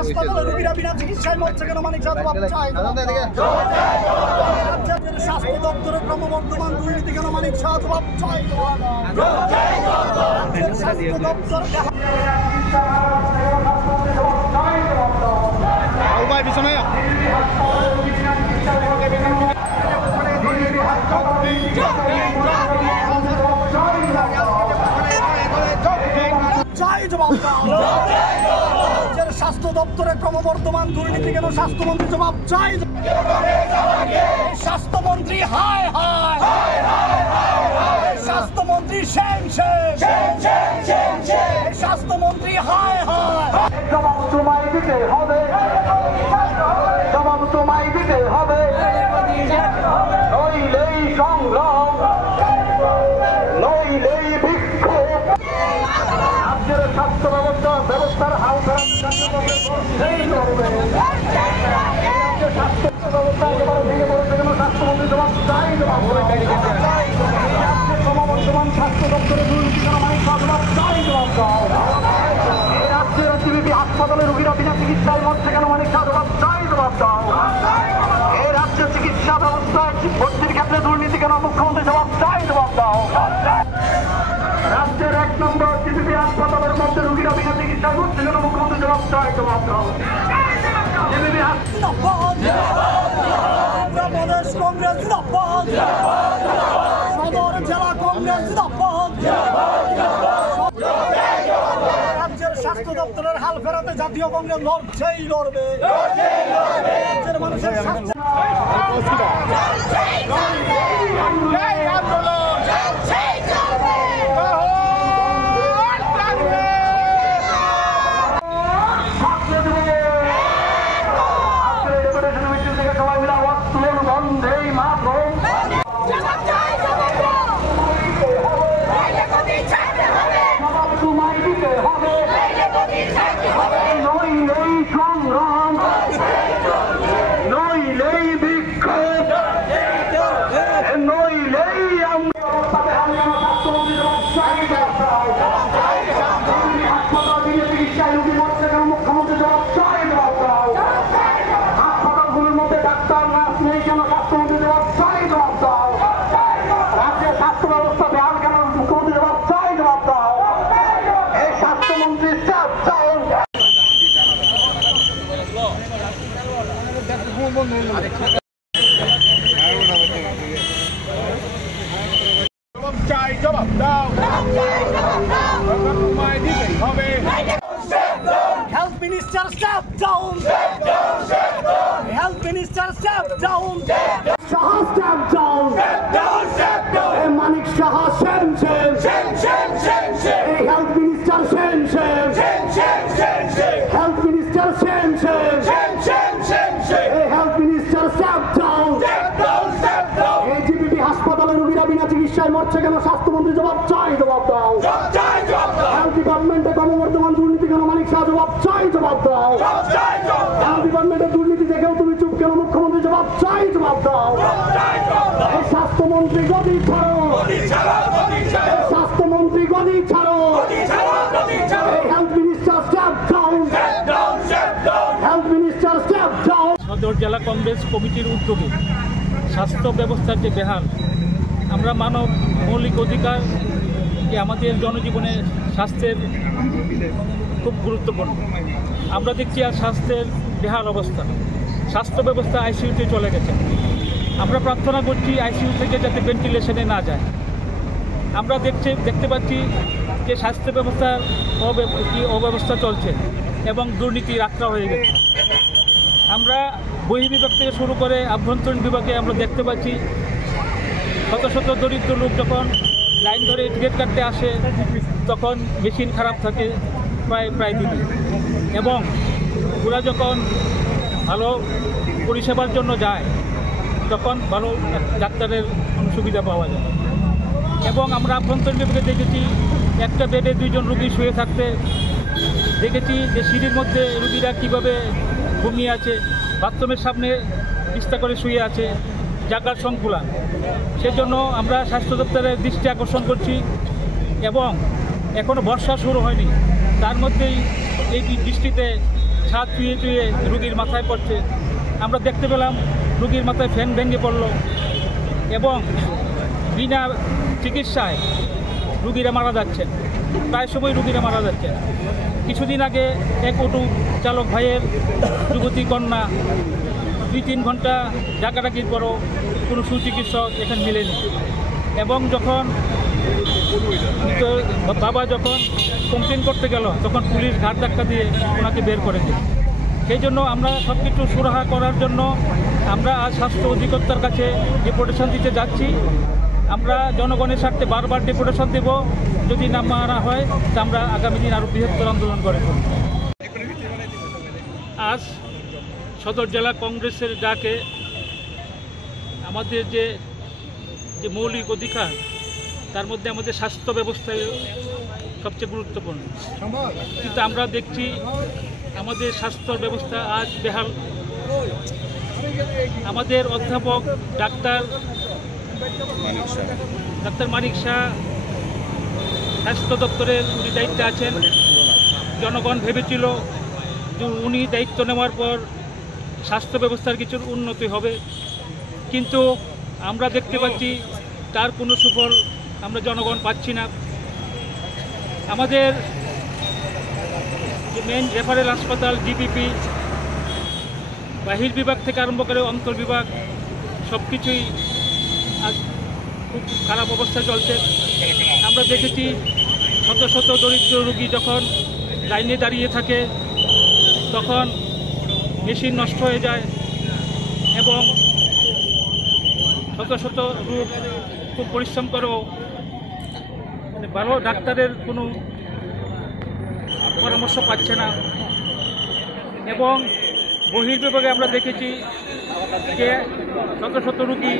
হাসপাতালে রোগীরা বিনা চিকিৎসায় মরছে কেন? মানিক শাহ জবাব চাই। রাজ্যের স্বাস্থ্য দপ্তরের ক্রমবর্ধমান দুর্নীতি কেন? মানিক শাহ জবাব চাই। রাজ্যের স্বাস্থ্য দপ্তর চাই জবাব দাও। স্বাস্থ্য দপ্তরের ক্রমবর্ধমান দুর্নীতি কেন? স্বাস্থ্যমন্ত্রী জবাব চাই। স্বাস্থ্যমন্ত্রী হায় হায়, স্বাস্থ্যমন্ত্রী সেন সেন, স্বাস্থ্যমন্ত্রী হায় হায়। জবাব তোমায় দিতে হবে, জবাব তোমায় দিতে হবে, নইলেই সংগ্রাম, নইলেই বিক্ষোভ। রাজ্যের স্বাস্থ্য ব্যবস্থার হাল স্বাস্থ্যমন্ত্রী জবাব চাই। ক্রমবর্ধমান স্বাস্থ্য দপ্তরের দুর্নীতি কেন? মানিক শাহ জবাব চাই। জবাব দাও। এই রাজ্যের জিবিপি হাসপাতালে রোগীরা বিনা চিকিৎসায় মরছে কেন? মানিক শাহ জবাব চাই। জবাব দাও। এই রাজ্যের চিকিৎসা ব্যবস্থায় ভর্তির ক্ষেত্রে দুর্নীতি কেন? মুখ্যমন্ত্রী জবাব চাই। জবাব দাও। রাজ্যের 1 নম্বর জিবিপি হাসপাতালের মধ্যে রোগীরা বিনা চিকিৎসায় মরছে কেন? মুখ্যমন্ত্রী জবাব চাই। জবাব দাও। জিবিপি প্রদেশ কংগ্রেস জিন্দাবাদ, সদর জেলা কংগ্রেস জিন্দাবাদ। রাজ্যের স্বাস্থ্য দপ্তরের হাল ফেরাতে জাতীয় কংগ্রেস লড়ছেই লড়বে। রাজ্যের মানুষের স্বাস্থ্য Health Minister step down. Health Minister step down. Shah step down. Step down. Manik Shah shem shem. Health Minister shem shem. Health Minister shem shem. Health Minister step down. AGPT হাসপাতালে রোগীরা বিনা চিকিৎসায় মরছে কেন? স্বাস্থ্যমন্ত্রী জবাব চাই। জবাব দাও। হেলথ ডিপার্টমেন্টে ক্রমবর্ধমান দুর্নীতি কেন? মানিক শাহ জবাব চাই। জবাব দাও। হেলথ ডিপার্টমেন্টের দুর্নীতি দেখেও তুমি চুপ কেন? মুখ্যমন্ত্রী জবাব চাই। জবাব দাও। স্বাস্থ্য স্বাস্থ্যমন্ত্রী গদি ছাড়ো, স্বাস্থ্যমন্ত্রী গদি ছাড়ো, health minister step down, health minister step down. সদর জেলা কংগ্রেস কমিটির উদ্যোগে স্বাস্থ্য ব্যবস্থার যে বেহাল, আমরা মানব মৌলিক অধিকার যে আমাদের জনজীবনে স্বাস্থ্যের খুব গুরুত্বপূর্ণ। আমরা দেখছি আর স্বাস্থ্যের বেহাল অবস্থা, স্বাস্থ্য ব্যবস্থা আইসিইউতে চলে গেছে। আমরা প্রার্থনা করছি আইসিইউ থেকে যাতে ভেন্টিলেশনে না যায়। আমরা দেখতে পাচ্ছি যে স্বাস্থ্য ব্যবস্থার অব্যবস্থা চলছে এবং দুর্নীতির আখড়া হয়ে গেছে। আমরা বহির্বিভাগ থেকে শুরু করে আভ্যন্তরীণ বিভাগে আমরা দেখতে পাচ্ছি শত শত দরিদ্র লোক যখন লাইন ধরে টিকিট কাটতে আসে তখন মেশিন খারাপ থাকে প্রায় দিন, এবং ওরা যখন ভালো পরিষেবার জন্য যায় তখন ভালো ডাক্তারের সুবিধা পাওয়া যায়। এবং আমরা আভ্যন্তরীণ বিভাগে দেখেছি একটা বেডে 2 জন রুগী শুয়ে থাকতে দেখেছি, যে সিঁড়ির মধ্যে রুগীরা কীভাবে ঘুমিয়ে আছে, বাথরুমের সামনে বিস্তার করে শুয়ে আছে, জায়গার সংকুলান। সেজন্য আমরা স্বাস্থ্য দপ্তরের দৃষ্টি আকর্ষণ করছি। এবং এখনও বর্ষা শুরু হয়নি, তার মধ্যেই এই বৃষ্টিতে ছাদ চুয়ে চুয়ে রুগীর মাথায় পড়ছে। আমরা দেখতে পেলাম রুগীর মাথায় ফ্যান ভেঙে পড়ল এবং বিনা চিকিৎসায় রুগীরা মারা যাচ্ছেন, প্রায় সময় রুগীরা মারা যাচ্ছেন। কিছুদিন আগে এক অটো চালক ভাইয়ের যুবতী কন্যা 2-3 ঘন্টা ডাকাডাকির পরও কোনো সুচিকিৎসক এখানে মেলেনি। এবং যখন বাবা যখন কমপ্লেন করতে গেল তখন পুলিশ ঘাট ধাক্কা দিয়ে ওনাকে বের করে দেয়। সেই জন্য আমরা সব কিছু সুরাহা করার জন্য আমরা আজ স্বাস্থ্য অধিকর্তার কাছে ডেপুটেশন দিতে যাচ্ছি। আমরা জনগণের স্বার্থে বারবার ডেপুটেশন দেব, যদি না মানা হয় তা আমরা আগামী দিন আরও বৃহত্তর আন্দোলন করে করব। আজ সদর জেলা কংগ্রেসের ডাকে আমাদের যে মৌলিক অধিকার, তার মধ্যে আমাদের স্বাস্থ্য ব্যবস্থায় সবচেয়ে গুরুত্বপূর্ণ, কিন্তু আমরা দেখছি আমাদের স্বাস্থ্য ব্যবস্থা আজ বেহাল। আমাদের অধ্যাপক ডাক্তার মানিক শাহ স্বাস্থ্য দপ্তরের উনি দায়িত্বে আছেন। জনগণ ভেবেছিল যে উনি দায়িত্ব নেওয়ার পর স্বাস্থ্য ব্যবস্থার কিছু উন্নতি হবে, কিন্তু আমরা দেখতে পাচ্ছি তার কোনো সুফল আমরা জনগণ পাচ্ছি না। আমাদের যে মেন রেফারেল হাসপাতাল জিবিপি, বাহির বিভাগ থেকে আরম্ভ করে অন্তর বিভাগ সব কিছুই আজ খুব খারাপ অবস্থায় চলছে। আমরা দেখেছি শত শত দরিদ্র রোগী যখন লাইনে দাঁড়িয়ে থাকে তখন মেশিন নষ্ট হয়ে যায় এবং শত শত রোগ খুব পরিশ্রম করেও ভালো ডাক্তারের কোনো পরামর্শ পাচ্ছে না। এবং বহির্বিভাগে আমরা দেখেছি যে শত শত রোগী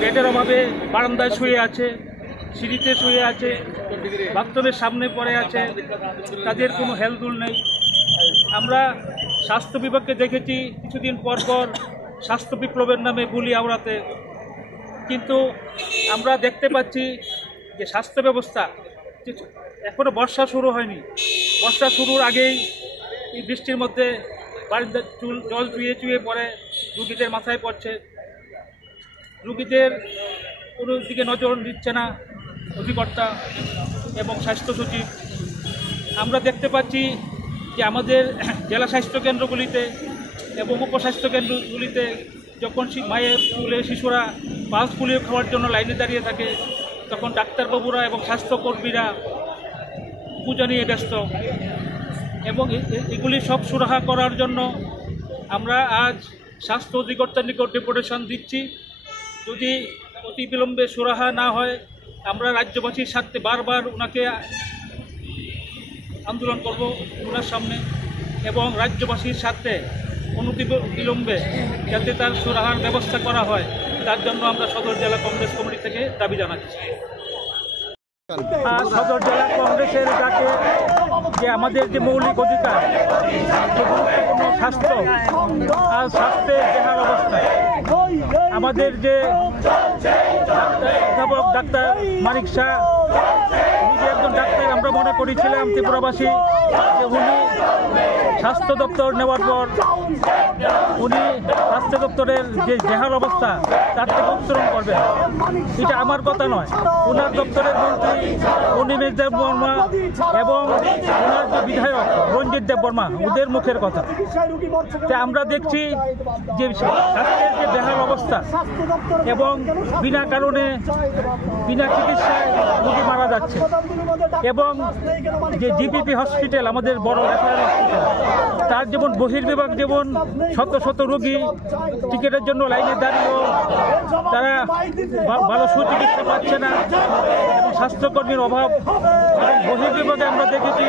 বেডের অভাবে বারান্দায় শুয়ে আছে, সিঁড়িতে শুয়ে আছে, বাথরুমের সামনে পড়ে আছে, তাদের কোনো হেলদুল নেই। আমরা স্বাস্থ্য বিভাগকে দেখেছি কিছুদিন পর পর স্বাস্থ্য বিপ্লবের নামে গুলি আওড়াতে, কিন্তু আমরা দেখতে পাচ্ছি যে স্বাস্থ্য ব্যবস্থা এখনও বর্ষা শুরু হয়নি, বর্ষা শুরুর আগেই এই বৃষ্টির মধ্যে বাড়িতে জল চুয়ে চুয়ে পড়ে রুগীদের মাথায় পড়ছে। রুগীদের কোনো দিকে নজর দিচ্ছে না অধিকর্তা এবং স্বাস্থ্য সচিব। আমরা দেখতে পাচ্ছি যে আমাদের জেলা স্বাস্থ্য কেন্দ্রগুলিতে এবং উপস্বাস্থ্য কেন্দ্রগুলিতে যখন মায়ের তুলে শিশুরা পালস পোলিও খাওয়ার জন্য লাইনে দাঁড়িয়ে থাকে তখন ডাক্তারবাবুরা এবং স্বাস্থ্যকর্মীরা পূজা নিয়ে ব্যস্ত। এবং এগুলি সব সুরাহা করার জন্য আমরা আজ স্বাস্থ্য অধিকর্তার নিকট ডেপুটেশন দিচ্ছি। যদি অতি বিলম্বে সুরাহা না হয় আমরা রাজ্যবাসীর স্বার্থে বারবার ওনাকে আন্দোলন করব ওনার সামনে, এবং রাজ্যবাসীর স্বার্থে অনতি বিলম্বে যাতে তার সুরাহার ব্যবস্থা করা হয় তার জন্য আমরা সদর জেলা কংগ্রেস কমিটি থেকে দাবি জানাচ্ছি। সদর জেলা কংগ্রেসের ডাকে যে আমাদের যে মৌলিক অধিকার, যে গুরুত্বপূর্ণ স্বাস্থ্য, আর স্বাস্থ্যের বেহাল অবস্থা, আমাদের যে অধ্যাপক ডাক্তার মানিক শাহ নিজে একজন ডাক্তার। আমরা মনে করেছিলাম ত্রিপুরাবাসী যে উনি স্বাস্থ্য দপ্তর নেওয়ার পর উনি স্বাস্থ্য দপ্তরের যে বেহাল অবস্থা তার থেকে উত্তরণ করবেন। এটা আমার কথা নয়, ওনার দপ্তরের মন্ত্রী অনিমেষ দেব বর্মা এবং ওনার যে বিধায়ক রঞ্জিত দেব বর্মা ওদের মুখের কথা। তাই আমরা দেখছি যে স্বাস্থ্যের যে বেহাল অবস্থা এবং বিনা কারণে বিনা চিকিৎসায় রোগী মারা যাচ্ছে এবং যে জিপিপি হসপিটাল আমাদের বড় রেফারেল হসপিটাল তার যেমন বহির্বিভাগ যেমন শত শত রোগী টিকিটের জন্য লাইনে দাঁড়িয়েও তারা ভালো সুচিকিৎসা পাচ্ছে না এবং স্বাস্থ্যকর্মীর অভাব। এবং বহির্বিভাগে আমরা দেখেছি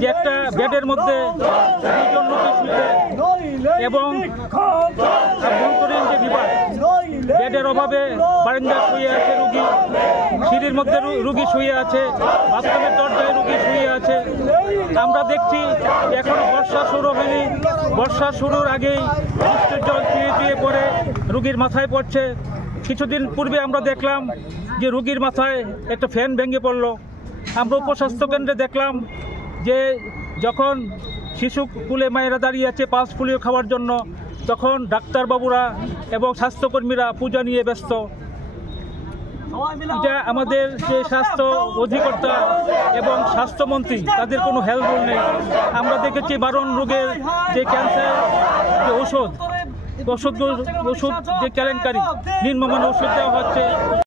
যে একটা বেডের মধ্যে দুজন রোগী শুয়ে এবং অভ্যন্তরীণ যে বিভাগ বেডের অভাবে বারান্দায় শুয়ে আছে রোগী, সিঁড়ির মধ্যে রোগী শুয়ে আছে, বাথরুমের দরজায় রোগী শুয়ে আছে। আমরা দেখছি এখনো বর্ষা শুরু হয়নি, বর্ষা শুরুর আগেই বৃষ্টির জল চুয়ে পড়ে রোগীর মাথায় পড়ছে। কিছুদিন পূর্বে আমরা দেখলাম যে রোগীর মাথায় একটা ফ্যান ভেঙে পড়লো। আমরা উপস্বাস্থ্য কেন্দ্রে দেখলাম যে যখন শিশু কুলে মায়েরা দাঁড়িয়ে আছে পালস পোলিও খাওয়ার জন্য, তখন ডাক্তারবাবুরা এবং স্বাস্থ্যকর্মীরা পূজা নিয়ে ব্যস্ত। এটা আমাদের যে স্বাস্থ্য অধিকর্তা এবং স্বাস্থ্যমন্ত্রী তাদের কোনো হেল্প রুল নেই। আমরা দেখেছি মারণ রোগের যে ক্যান্সার যে ওষুধ যে কেলেঙ্কারি, নিম্নমানের ওষুধ দেওয়া হচ্ছে।